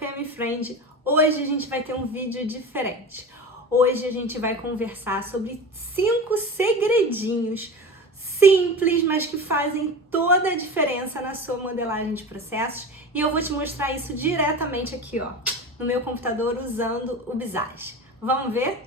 PM Friend. Hoje a gente vai ter um vídeo diferente. Hoje a gente vai conversar sobre 5 segredinhos simples, mas que fazem toda a diferença na sua modelagem de processos. E eu vou te mostrar isso diretamente aqui, ó, no meu computador usando o Visage. Vamos ver?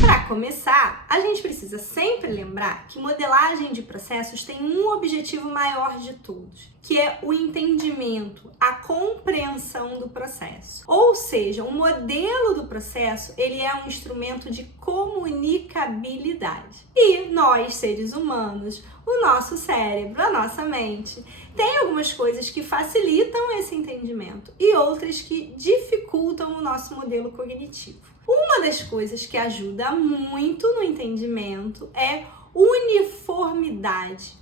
Para começar, a gente precisa sempre lembrar que modelagem de processos tem um objetivo maior de todos, que é o entendimento, a compreensão do processo. Ou seja, o modelo do processo, ele é um instrumento de comunicabilidade. E nós, seres humanos, o nosso cérebro, a nossa mente, tem algumas coisas que facilitam esse entendimento e outras que dificultam o nosso modelo cognitivo. Uma das coisas que ajuda muito no entendimento é uniformidade.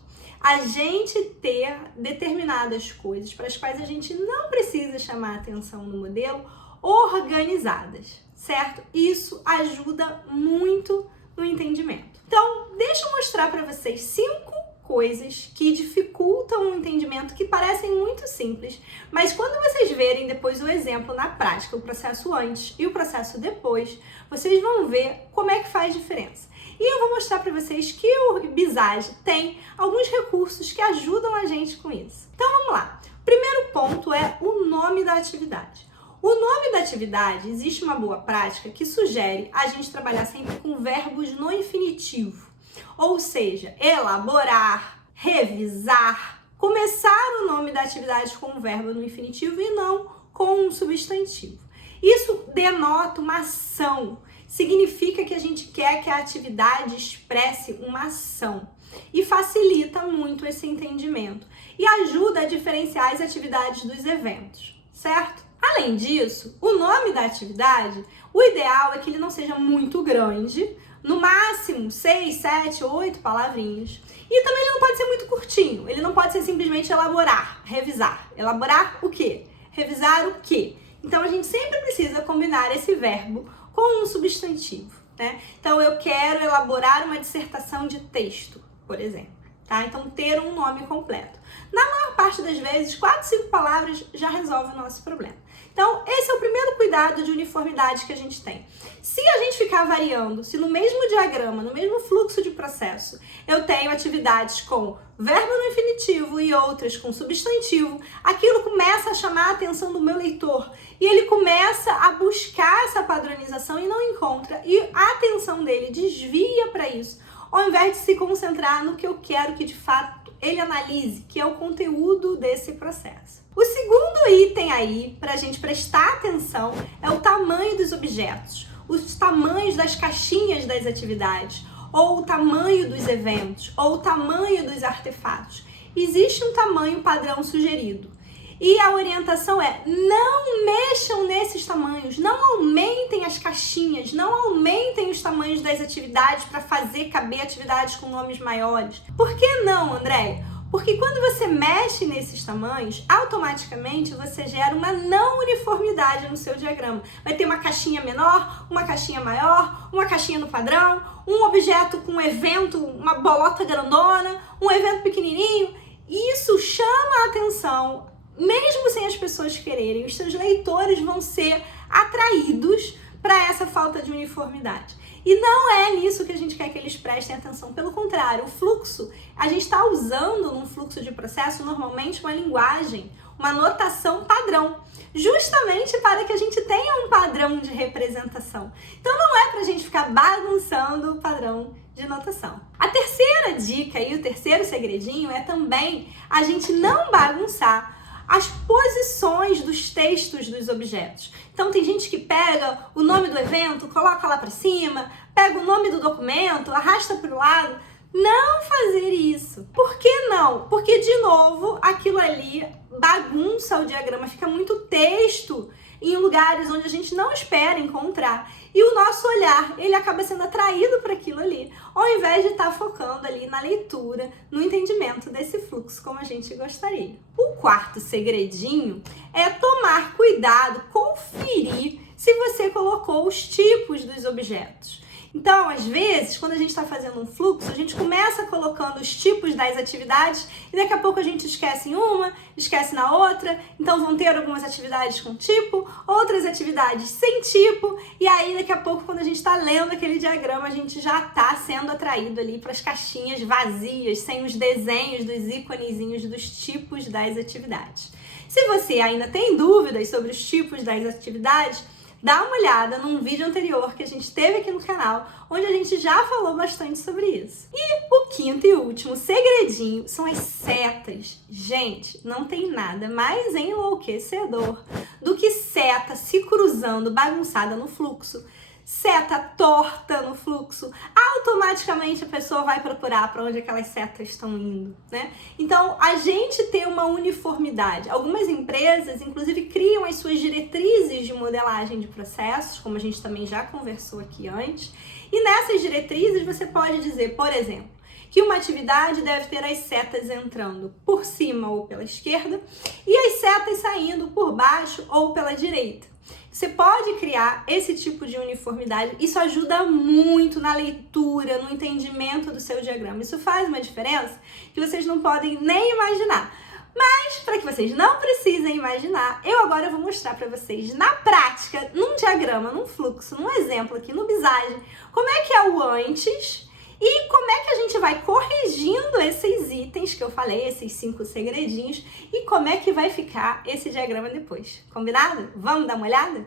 A gente ter determinadas coisas para as quais a gente não precisa chamar atenção no modelo organizadas, certo? Isso ajuda muito no entendimento. Então, deixa eu mostrar para vocês 5 coisas que dificultam o entendimento, que parecem muito simples, mas quando vocês verem depois o exemplo na prática, o processo antes e o processo depois, vocês vão ver como é que faz diferença. E eu vou mostrar para vocês que o Visage tem alguns recursos que ajudam a gente com isso. Então vamos lá. O primeiro ponto é o nome da atividade. O nome da atividade, existe uma boa prática que sugere a gente trabalhar sempre com verbos no infinitivo. Ou seja, elaborar, revisar, começar o nome da atividade com um verbo no infinitivo e não com um substantivo. Isso denota uma ação, significa que a gente quer que a atividade expresse uma ação e facilita muito esse entendimento e ajuda a diferenciar as atividades dos eventos, certo? Além disso, o nome da atividade, o ideal é que ele não seja muito grande, no máximo 6, 7, 8 palavrinhas. E também ele não pode ser muito curtinho, ele não pode ser simplesmente elaborar, revisar. Elaborar o quê? Revisar o quê? Então a gente sempre precisa combinar esse verbo com um substantivo, né? Então eu quero elaborar uma dissertação de texto, por exemplo, tá? Então ter um nome completo. Na maior parte das vezes, 4, 5 palavras já resolve o nosso problema. Então, esse é o primeiro cuidado de uniformidade que a gente tem. Se a gente ficar variando, se no mesmo diagrama, no mesmo fluxo de processo, eu tenho atividades com verbo no infinitivo e outras com substantivo, aquilo começa a chamar a atenção do meu leitor e ele começa a buscar essa padronização e não encontra, e a atenção dele desvia para isso, ao invés de se concentrar no que eu quero que de fato ele analise, que é o conteúdo desse processo. O segundo item aí, para a gente prestar atenção, é o tamanho dos objetos, os tamanhos das caixinhas das atividades, ou o tamanho dos eventos, ou o tamanho dos artefatos. Existe um tamanho padrão sugerido. E a orientação é: não mexam nesses tamanhos, não aumentem as caixinhas, não aumentem os tamanhos das atividades para fazer caber atividades com nomes maiores. Por que não, Andréia? Porque quando você mexe nesses tamanhos, automaticamente você gera uma não uniformidade no seu diagrama. Vai ter uma caixinha menor, uma caixinha maior, uma caixinha no padrão, um objeto com um evento, uma bolota grandona, um evento pequenininho. Isso chama a atenção, mesmo sem as pessoas quererem. Os seus leitores vão ser atraídos para essa falta de uniformidade. E não é nisso que a gente quer que eles prestem atenção. Pelo contrário, o fluxo, a gente está usando num fluxo de processo normalmente uma linguagem, uma notação padrão, justamente para que a gente tenha um padrão de representação. Então não é para a gente ficar bagunçando o padrão de notação. A terceira dica e o terceiro segredinho é também a gente não bagunçar as posições dos textos dos objetos. Então tem gente que pega o nome do evento, coloca lá para cima, pega o nome do documento, arrasta para o lado. Não fazer isso. Por que não? Porque, de novo, aquilo ali bagunça o diagrama, fica muito texto em lugares onde a gente não espera encontrar. E o nosso olhar, ele acaba sendo atraído para aquilo ali, ao invés de estar focando ali na leitura, no entendimento desse fluxo, como a gente gostaria. O quarto segredinho é tomar cuidado, conferir se você colocou os tipos dos objetos. Então, às vezes, quando a gente está fazendo um fluxo, a gente começa colocando os tipos das atividades e daqui a pouco a gente esquece em uma, esquece na outra. Então, vão ter algumas atividades com tipo, outras atividades sem tipo. E aí, daqui a pouco, quando a gente está lendo aquele diagrama, a gente já está sendo atraído ali para as caixinhas vazias, sem os desenhos dos íconezinhos dos tipos das atividades. Se você ainda tem dúvidas sobre os tipos das atividades, dá uma olhada num vídeo anterior que a gente teve aqui no canal, onde a gente já falou bastante sobre isso. E o quinto e último segredinho são as setas. Gente, não tem nada mais enlouquecedor do que seta se cruzando bagunçada no fluxo. Seta torta no fluxo, automaticamente a pessoa vai procurar para onde aquelas setas estão indo, né? Então, a gente tem uma uniformidade. Algumas empresas, inclusive, criam as suas diretrizes de modelagem de processos, como a gente também já conversou aqui antes. E nessas diretrizes você pode dizer, por exemplo, que uma atividade deve ter as setas entrando por cima ou pela esquerda e as setas saindo por baixo ou pela direita. Você pode criar esse tipo de uniformidade, isso ajuda muito na leitura, no entendimento do seu diagrama. Isso faz uma diferença que vocês não podem nem imaginar. Mas, para que vocês não precisem imaginar, eu agora vou mostrar para vocês na prática, num diagrama, num fluxo, num exemplo aqui no Visage, como é que é o antes e como é que a gente vai corrigindo esses itens que eu falei, esses 5 segredinhos, e como é que vai ficar esse diagrama depois. Combinado? Vamos dar uma olhada?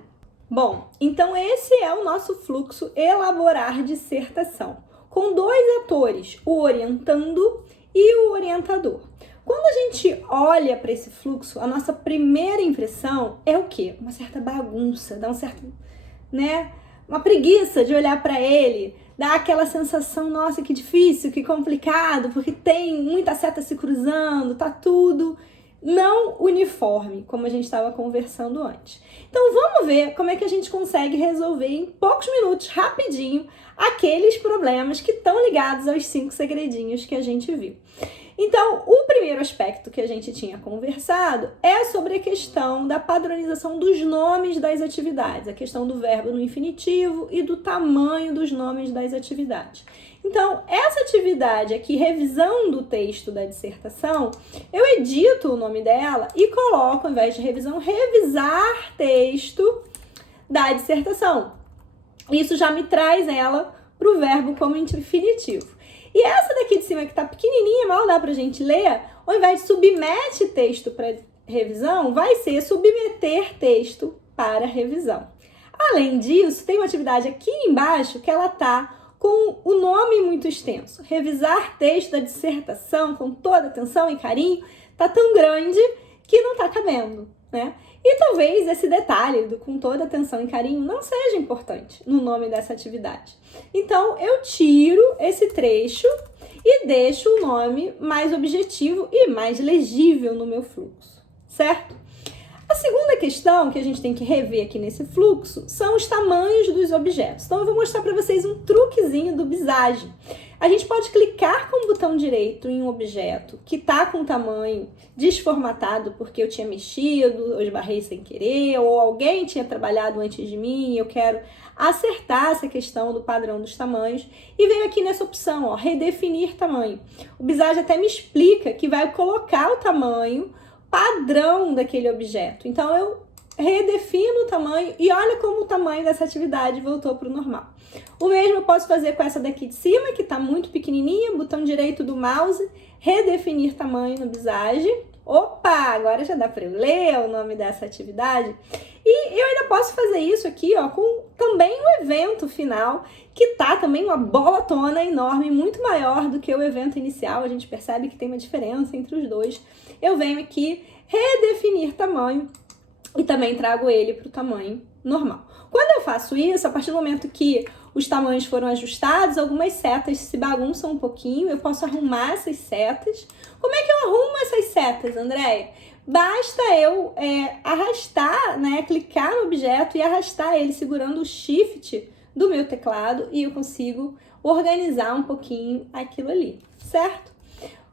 Bom, então esse é o nosso fluxo elaborar dissertação, com 2 atores, o orientando e o orientador. Quando a gente olha para esse fluxo, a nossa primeira impressão é o quê? Uma certa bagunça, dá um certo, uma preguiça de olhar para ele, dá aquela sensação, nossa, que difícil, que complicado, porque tem muita seta se cruzando, tá tudo não uniforme, como a gente estava conversando antes. Então vamos ver como é que a gente consegue resolver em poucos minutos, rapidinho, aqueles problemas que estão ligados aos 5 segredinhos que a gente viu. Então, o primeiro aspecto que a gente tinha conversado é sobre a questão da padronização dos nomes das atividades, a questão do verbo no infinitivo e do tamanho dos nomes das atividades. Então, essa atividade aqui, revisão do texto da dissertação, eu edito o nome dela e coloco, ao invés de revisão, revisar texto da dissertação. Isso já me traz ela para o verbo como infinitivo. E essa daqui de cima que tá pequenininha, mal dá pra gente ler, ao invés de submete texto para revisão, vai ser submeter texto para revisão. Além disso, tem uma atividade aqui embaixo que ela tá com o nome muito extenso. Revisar texto da dissertação com toda atenção e carinho tá tão grande que não tá cabendo, né? E talvez esse detalhe do com toda atenção e carinho não seja importante no nome dessa atividade. Então, eu tiro esse trecho e deixo o nome mais objetivo e mais legível no meu fluxo, certo? A segunda questão que a gente tem que rever aqui nesse fluxo são os tamanhos dos objetos. Então, eu vou mostrar para vocês um truquezinho do Visage. A gente pode clicar com o botão direito em um objeto que está com tamanho desformatado porque eu tinha mexido, eu esbarrei sem querer, ou alguém tinha trabalhado antes de mim e eu quero acertar essa questão do padrão dos tamanhos. E venho aqui nessa opção, ó, redefinir tamanho. O Visage até me explica que vai colocar o tamanho padrão daquele objeto. Então, eu redefino o tamanho e olha como o tamanho dessa atividade voltou para o normal. O mesmo eu posso fazer com essa daqui de cima, que está muito pequenininha, botão direito do mouse, redefinir tamanho no Visage. Opa, agora já dá para eu ler o nome dessa atividade. E eu ainda posso fazer isso aqui, ó, com também o evento final, que tá também uma bolatona enorme, muito maior do que o evento inicial. A gente percebe que tem uma diferença entre os dois. Eu venho aqui redefinir tamanho e também trago ele para o tamanho normal. Quando eu faço isso, a partir do momento que os tamanhos foram ajustados, algumas setas se bagunçam um pouquinho, eu posso arrumar essas setas. Como é que eu arrumo essas setas, Andréia? Basta eu arrastar, clicar no objeto e arrastar ele segurando o Shift do meu teclado e eu consigo organizar um pouquinho aquilo ali, certo?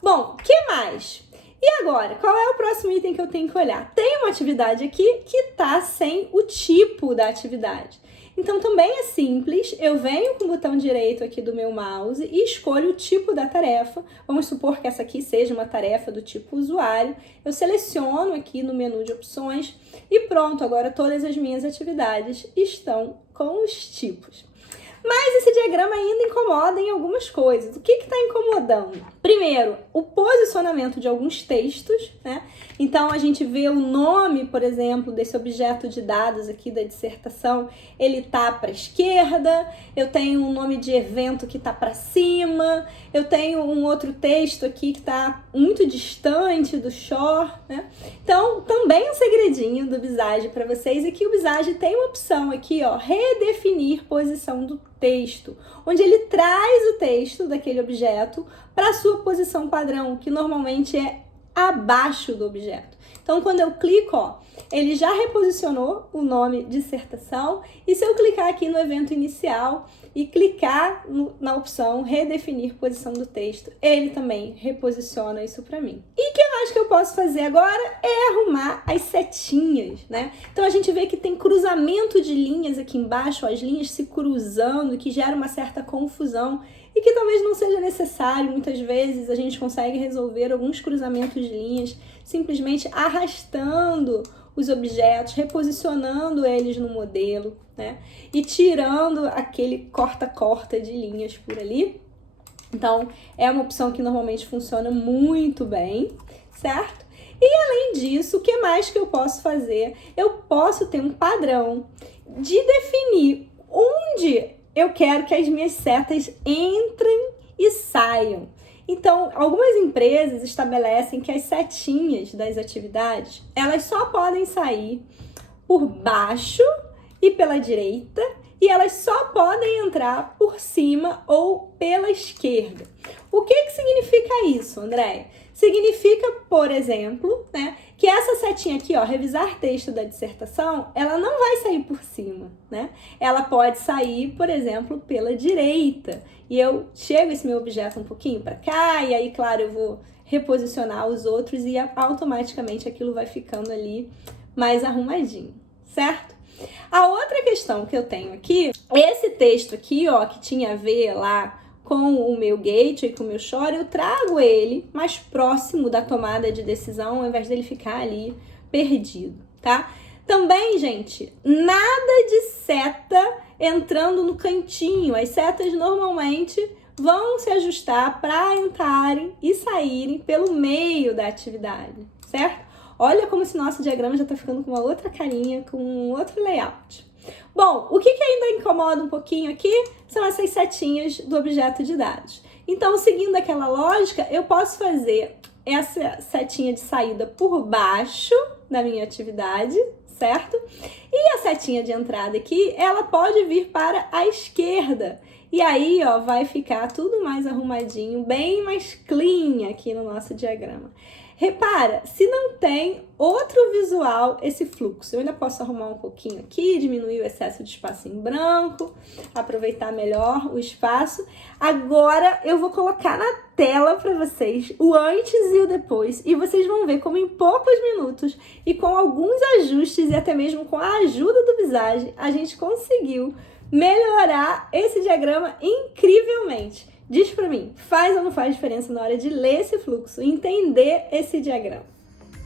Bom, o que mais? E agora, qual é o próximo item que eu tenho que olhar? Tem uma atividade aqui que está sem o tipo da atividade. Então também é simples, eu venho com o botão direito aqui do meu mouse e escolho o tipo da tarefa. Vamos supor que essa aqui seja uma tarefa do tipo usuário. Eu seleciono aqui no menu de opções e pronto, agora todas as minhas atividades estão com os tipos. Mas esse diagrama ainda incomoda em algumas coisas. O que está incomodando? Primeiro, o posicionamento de alguns textos, né? Então, a gente vê o nome, por exemplo, desse objeto de dados aqui da dissertação, ele tá para a esquerda, eu tenho um nome de evento que tá para cima, eu tenho um outro texto aqui que está muito distante do shore, né? Então, também um segredinho do Visage para vocês é que o Visage tem uma opção aqui, ó, redefinir posição do texto, onde ele traz o texto daquele objeto para a sua posição padrão, que normalmente é abaixo do objeto. Então, quando eu clico, ó, ele já reposicionou o nome dissertação, e se eu clicar aqui no evento inicial e clicar na opção redefinir posição do texto, ele também reposiciona isso para mim. E o que mais que eu posso fazer agora é arrumar as setinhas, né? Então a gente vê que tem cruzamento de linhas aqui embaixo, as linhas se cruzando, que gera uma certa confusão e que talvez não seja necessário. Muitas vezes a gente consegue resolver alguns cruzamentos de linhas simplesmente arrastando os objetos, reposicionando eles no modelo, né? E tirando aquele corta-corta de linhas por ali. Então, é uma opção que normalmente funciona muito bem, certo? E além disso, o que mais que eu posso fazer? Eu posso ter um padrão de definir onde eu quero que as minhas setas entrem e saiam. Então, algumas empresas estabelecem que as setinhas das atividades, elas só podem sair por baixo e pela direita, e elas só podem entrar por cima ou pela esquerda. O que significa isso, André? Significa, por exemplo, né, que essa setinha aqui, ó, revisar texto da dissertação, ela não vai sair por cima, né? Ela pode sair, por exemplo, pela direita. E eu chego esse meu objeto um pouquinho para cá, e aí, claro, eu vou reposicionar os outros e automaticamente aquilo vai ficando ali mais arrumadinho, certo? A outra questão que eu tenho aqui, esse texto aqui, ó, que tinha a ver lá com o meu gateway, com o meu shore, eu trago ele mais próximo da tomada de decisão, ao invés dele ficar ali perdido, tá? Também, gente, nada de seta entrando no cantinho. As setas normalmente vão se ajustar para entrarem e saírem pelo meio da atividade, certo? Olha como esse nosso diagrama já está ficando com uma outra carinha, com um outro layout. Bom, o que ainda incomoda um pouquinho aqui são essas setinhas do objeto de dados. Então, seguindo aquela lógica, eu posso fazer essa setinha de saída por baixo da minha atividade, certo? E a setinha de entrada aqui, ela pode vir para a esquerda. E aí, ó, vai ficar tudo mais arrumadinho, bem mais clean aqui no nosso diagrama. Repara, se não tem outro visual esse fluxo, eu ainda posso arrumar um pouquinho aqui, diminuir o excesso de espaço em branco, aproveitar melhor o espaço. Agora eu vou colocar na tela para vocês o antes e o depois, e vocês vão ver como em poucos minutos e com alguns ajustes e até mesmo com a ajuda do Visage, a gente conseguiu melhorar esse diagrama incrivelmente. Diz pra mim, faz ou não faz diferença na hora de ler esse fluxo e entender esse diagrama?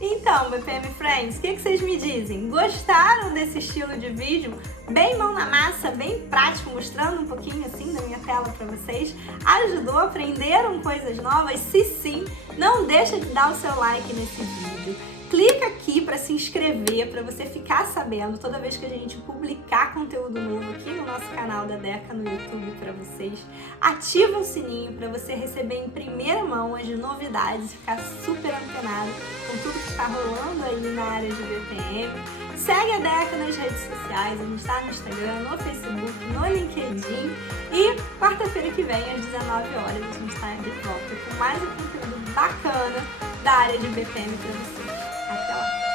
Então, BPM Friends, o que vocês me dizem? Gostaram desse estilo de vídeo? Bem mão na massa, bem prático, mostrando um pouquinho assim da minha tela para vocês? Ajudou? Aprenderam coisas novas? Se sim, não deixa de dar o seu like nesse vídeo. Clica aqui para se inscrever, para você ficar sabendo toda vez que a gente publicar conteúdo novo aqui no nosso canal da Deca no YouTube para vocês. Ativa o sininho para você receber em primeira mão as novidades, ficar super antenado com tudo que está rolando aí na área de BPM. Segue a Deca nas redes sociais, a gente está no Instagram, no Facebook, no LinkedIn. E quarta-feira que vem, às 19 horas, a gente está de volta com mais um conteúdo bacana da área de BPM para vocês. Até lá!